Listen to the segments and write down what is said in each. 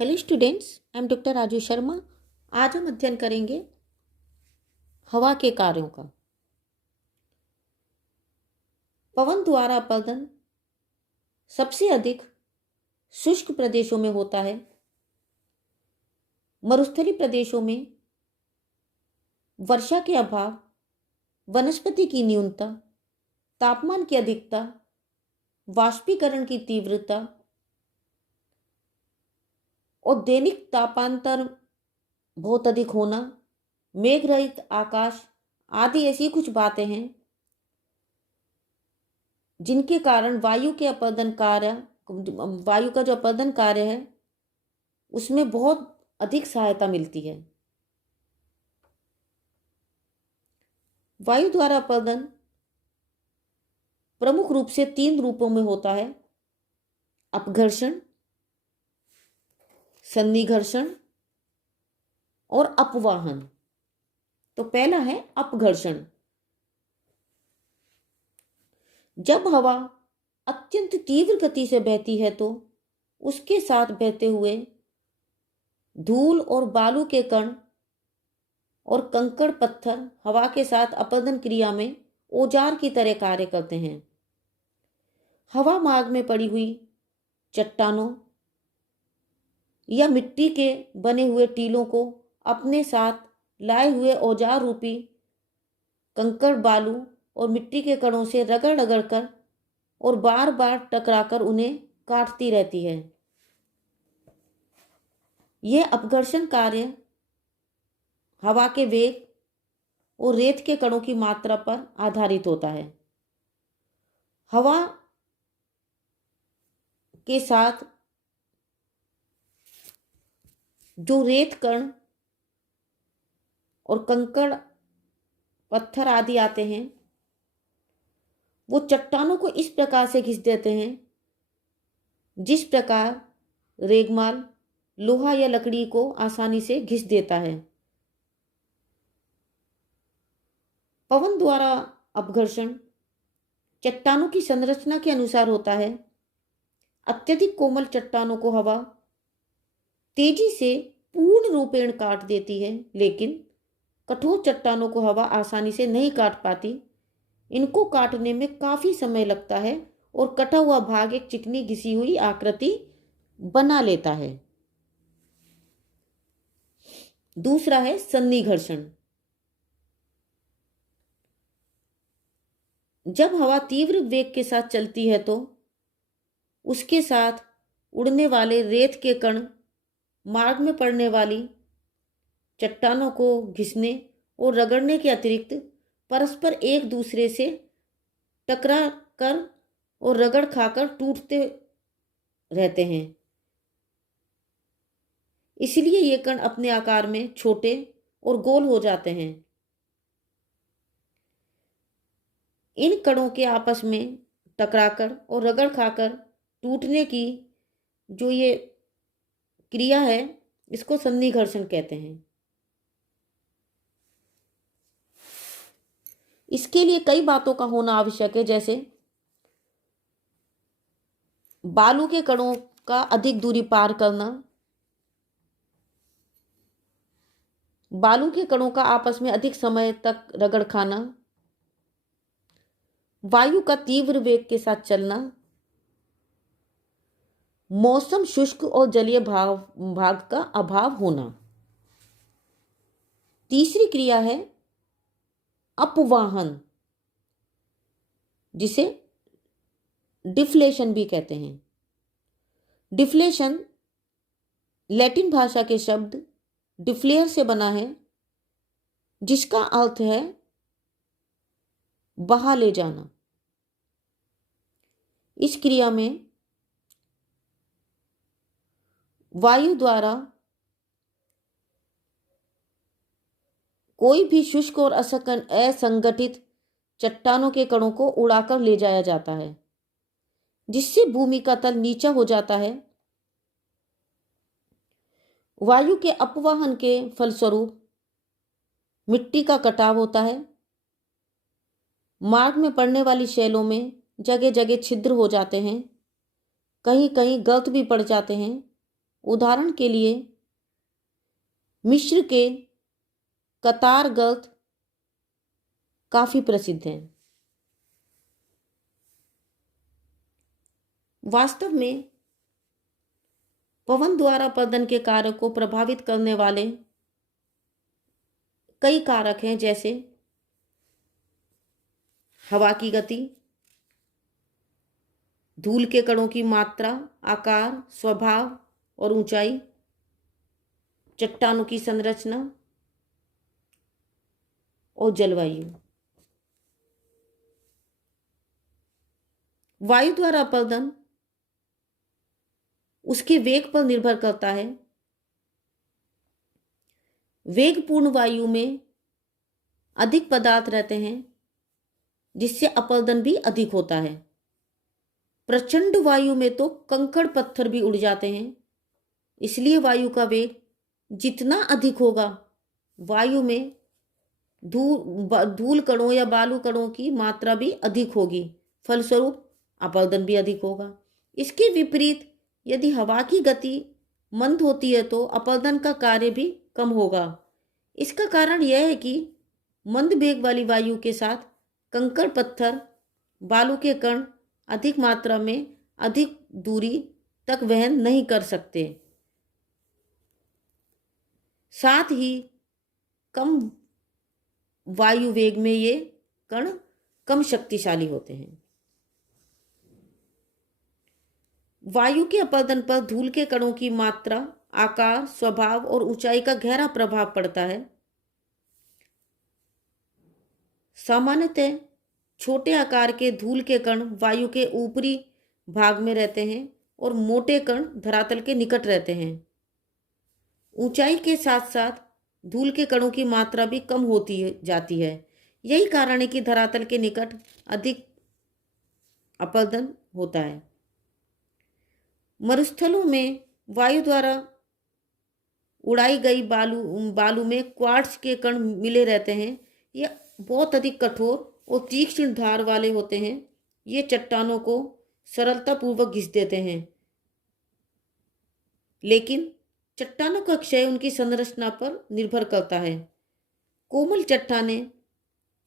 Hello students, I am doctor Raju Sharma. आज हम अध्ययन करेंगे हवा के कार्यों का। पवन द्वारा अपरदन सबसे अधिक शुष्क प्रदेशों में होता है। मरुस्थलीय प्रदेशों में वर्षा के अभाव, वनस्पति की न्यूनता, तापमान की अधिकता, वाष्पीकरण की तीव्रता और दैनिक तापांतर बहुत अधिक होना, मेघ रहित आकाश आदि ऐसी कुछ बातें हैं जिनके कारण वायु का जो अपरदन कार्य है उसमें बहुत अधिक सहायता मिलती है। वायु द्वारा अपरदन प्रमुख रूप से 3 रूपों में होता है: अपघर्षण, सन्निघर्षण और अपवाहन। तो पहला है अपघर्षण। जब हवा अत्यंत तीव्र गति से बहती है तो उसके साथ बहते हुए धूल और बालू के कण और कंकड़ पत्थर हवा के साथ अपरदन क्रिया में औजार की तरह कार्य करते हैं। हवा मार्ग में पड़ी हुई चट्टानों या मिट्टी के बने हुए टीलों को अपने साथ लाए हुए औजार रूपी कंकड़, बालू और मिट्टी के कणों से रगड़ रगड़ कर और बार बार टकराकर उन्हें काटती रहती है। यह अपघर्षण कार्य हवा के वेग और रेत के कणों की मात्रा पर आधारित होता है। हवा के साथ जो रेत कण और कंकड़ पत्थर आदि आते हैं वो चट्टानों को इस प्रकार से घिस देते हैं जिस प्रकार रेगमाल लोहा या लकड़ी को आसानी से घिस देता है। पवन द्वारा अपघर्षण चट्टानों की संरचना के अनुसार होता है। अत्यधिक कोमल चट्टानों को हवा तेजी से पूर्ण रूपेण काट देती है, लेकिन कठोर चट्टानों को हवा आसानी से नहीं काट पाती। इनको काटने में काफी समय लगता है और कटा हुआ भाग एक चिकनी घिसी हुई आकृति बना लेता है। दूसरा है सन्निघर्षण। जब हवा तीव्र वेग के साथ चलती है तो उसके साथ उड़ने वाले रेत के कण मार्ग में पड़ने वाली चट्टानों को घिसने और रगड़ने के अतिरिक्त परस्पर एक दूसरे से टकरा कर और रगड़ खाकर टूटते रहते हैं। इसलिए ये कण अपने आकार में छोटे और गोल हो जाते हैं। इन कणों के आपस में टकराकर और रगड़ खाकर टूटने की जो ये क्रिया है इसको सन्निघर्षण कहते हैं। इसके लिए कई बातों का होना आवश्यक है, जैसे बालू के कणों का अधिक दूरी पार करना, बालू के कणों का आपस में अधिक समय तक रगड़ खाना, वायु का तीव्र वेग के साथ चलना, मौसम शुष्क और जलीय भाग का अभाव होना। तीसरी क्रिया है अपवाहन, जिसे डिफ्लेशन भी कहते हैं। डिफ्लेशन लैटिन भाषा के शब्द डिफ्लेयर से बना है, जिसका अर्थ है बहा ले जाना। इस क्रिया में वायु द्वारा कोई भी शुष्क और असंगठित चट्टानों के कणों को उड़ाकर ले जाया जाता है, जिससे भूमि का तल नीचा हो जाता है। वायु के अपवाहन के फलस्वरूप मिट्टी का कटाव होता है। मार्ग में पड़ने वाली शैलों में जगह जगह छिद्र हो जाते हैं, कहीं कहीं गर्त भी पड़ जाते हैं उदाहरण के लिए मिस्र के कतार गर्त काफी प्रसिद्ध हैं। वास्तव में पवन द्वारा अपरदन के कार्य को प्रभावित करने वाले कई कारक हैं, जैसे हवा की गति, धूल के कणों की मात्रा, आकार, स्वभाव और ऊंचाई, चट्टानों की संरचना और जलवायु। वायु द्वारा अपरदन उसके वेग पर निर्भर करता है। वेगपूर्ण वायु में अधिक पदार्थ रहते हैं, जिससे अपरदन भी अधिक होता है। प्रचंड वायु में तो कंकड़ पत्थर भी उड़ जाते हैं। इसलिए वायु का वेग जितना अधिक होगा, वायु में धूल कणों या बालू कणों की मात्रा भी अधिक होगी, फलस्वरूप अपरदन भी अधिक होगा। इसके विपरीत यदि हवा की गति मंद होती है तो अपरदन का कार्य भी कम होगा। इसका कारण यह है कि मंद वेग वाली वायु के साथ कंकड़ पत्थर, बालू के कण अधिक मात्रा में अधिक दूरी तक वहन नहीं कर सकते। साथ ही कम वायु वेग में ये कण कम शक्तिशाली होते हैं। वायु के अपरदन पर धूल के कणों की मात्रा, आकार, स्वभाव और ऊंचाई का गहरा प्रभाव पड़ता है। सामान्यतः छोटे आकार के धूल के कण वायु के ऊपरी भाग में रहते हैं और मोटे कण धरातल के निकट रहते हैं। ऊंचाई के साथ साथ धूल के कणों की मात्रा भी कम होती जाती है। यही कारण है कि धरातल के निकट अधिक अपरदन होता है। मरुस्थलों में वायु द्वारा उड़ाई गई बालू में क्वार्ट्ज के कण मिले रहते हैं। ये बहुत अधिक कठोर और तीक्ष्ण धार वाले होते हैं। ये चट्टानों को सरलतापूर्वक घिस देते हैं, लेकिन चट्टानों का क्षय उनकी संरचना पर निर्भर करता है। कोमल चट्टानें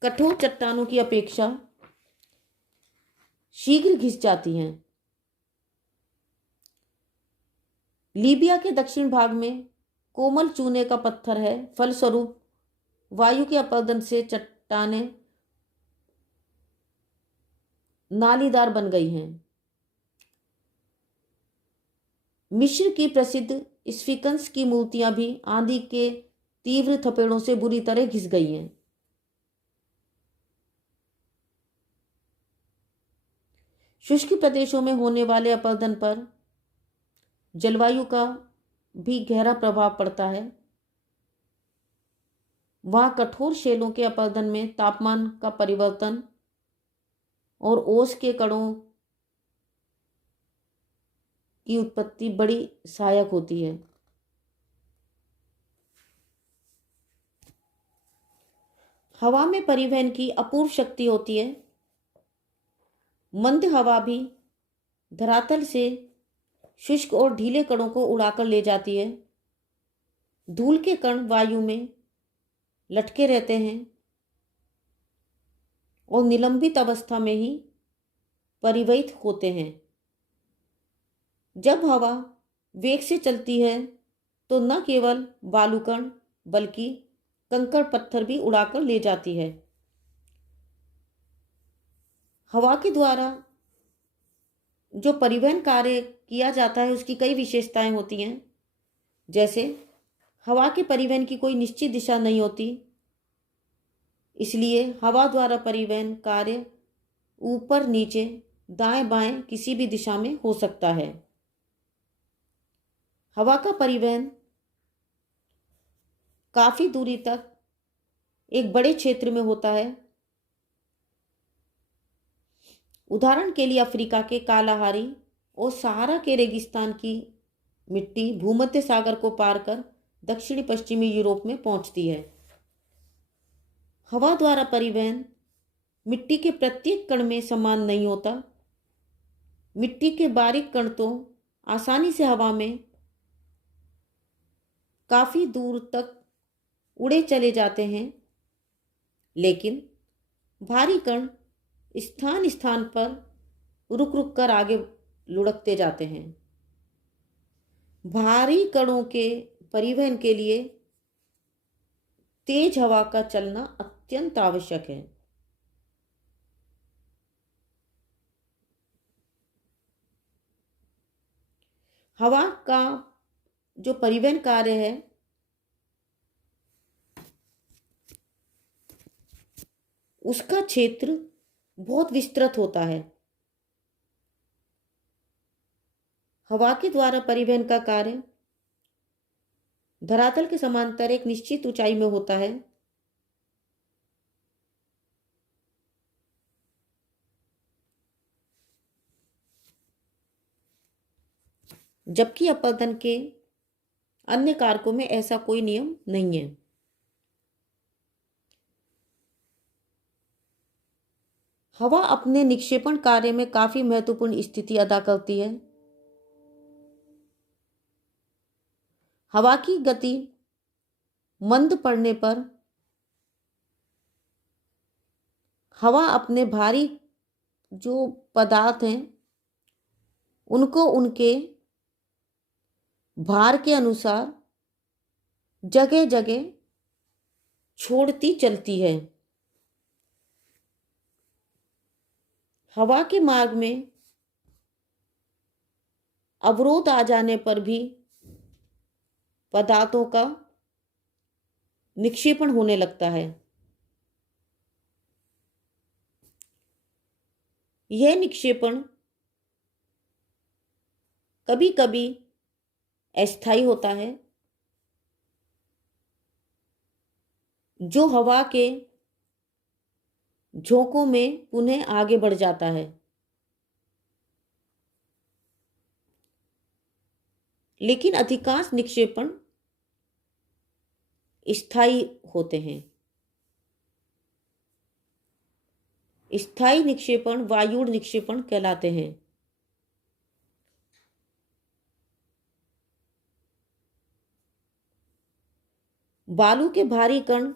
कठोर चट्टानों की अपेक्षा शीघ्र घिस जाती हैं। लीबिया के दक्षिण भाग में कोमल चूने का पत्थर है। फलस्वरूप वायु के अपरदन से चट्टानें नालीदार बन गई हैं। मिस्र की प्रसिद्ध स्फिंक्स की मूर्तियां भी आंधी के तीव्र थपेड़ों से बुरी तरह घिस गई हैं। शुष्क प्रदेशों में होने वाले अपरदन पर जलवायु का भी गहरा प्रभाव पड़ता है। वहाँ कठोर शैलों के अपरदन में तापमान का परिवर्तन और ओस के कणों की उत्पत्ति बड़ी सहायक होती है। हवा में परिवहन की अपूर्व शक्ति होती है। मंद हवा भी धरातल से शुष्क और ढीले कणों को उड़ाकर ले जाती है। धूल के कण वायु में लटके रहते हैं और निलंबित अवस्था में ही परिवहित होते हैं। जब हवा वेग से चलती है तो न केवल बालूकण बल्कि कंकड़ पत्थर भी उड़ाकर ले जाती है। हवा के द्वारा जो परिवहन कार्य किया जाता है उसकी कई विशेषताएं होती हैं। जैसे हवा के परिवहन की कोई निश्चित दिशा नहीं होती, इसलिए हवा द्वारा परिवहन कार्य ऊपर नीचे दाएं बाएं किसी भी दिशा में हो सकता है। हवा का परिवहन काफी दूरी तक एक बड़े क्षेत्र में होता है। उदाहरण के लिए अफ्रीका के कालाहारी और सहारा के रेगिस्तान की मिट्टी भूमध्य सागर को पार कर दक्षिणी पश्चिमी यूरोप में पहुंचती है। हवा द्वारा परिवहन मिट्टी के प्रत्येक कण में समान नहीं होता। मिट्टी के बारीक कण तो आसानी से हवा में काफी दूर तक उड़े चले जाते हैं, लेकिन भारी कण स्थान स्थान पर रुक रुक कर आगे लुढ़कते जाते हैं। भारी कणों के परिवहन के लिए तेज हवा का चलना अत्यंत आवश्यक है। हवा का जो परिवहन कार्य है उसका क्षेत्र बहुत विस्तृत होता है। हवा के द्वारा परिवहन का कार्य धरातल के समांतर एक निश्चित ऊंचाई में होता है। जबकि अपवर्तन के अन्य कारकों में ऐसा कोई नियम नहीं है। हवा अपने निक्षेपण कार्य में काफी महत्वपूर्ण स्थिति अदा करती है। हवा की गति मंद पड़ने पर हवा अपने भारी जो पदार्थ हैं उनको उनके भार के अनुसार जगह जगह छोड़ती चलती है। हवा के मार्ग में अवरोध आ जाने पर भी पदार्थों का निक्षेपण होने लगता है। यह निक्षेपण कभी कभी अस्थायी होता है, जो हवा के झोंकों में पुनः आगे बढ़ जाता है। लेकिन अधिकांश निक्षेपण स्थायी होते हैं। स्थायी निक्षेपण वायुड़ निक्षेपण कहलाते हैं। बालू के भारी कण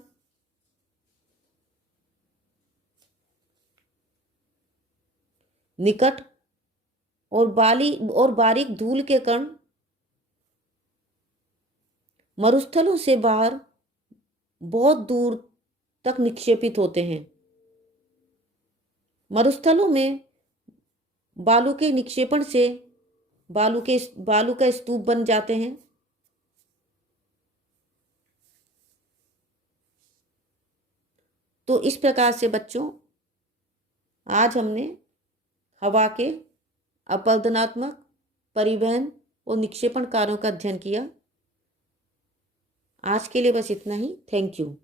निकट और बारीक धूल के कण मरुस्थलों से बाहर बहुत दूर तक निक्षेपित होते हैं। मरुस्थलों में बालू के निक्षेपण से बालू का स्तूप बन जाते हैं। तो इस प्रकार से बच्चों आज हमने हवा के अपवर्तनात्मक, परिवहन और निक्षेपण कार्यों का अध्ययन किया। आज के लिए बस इतना ही। Thank you.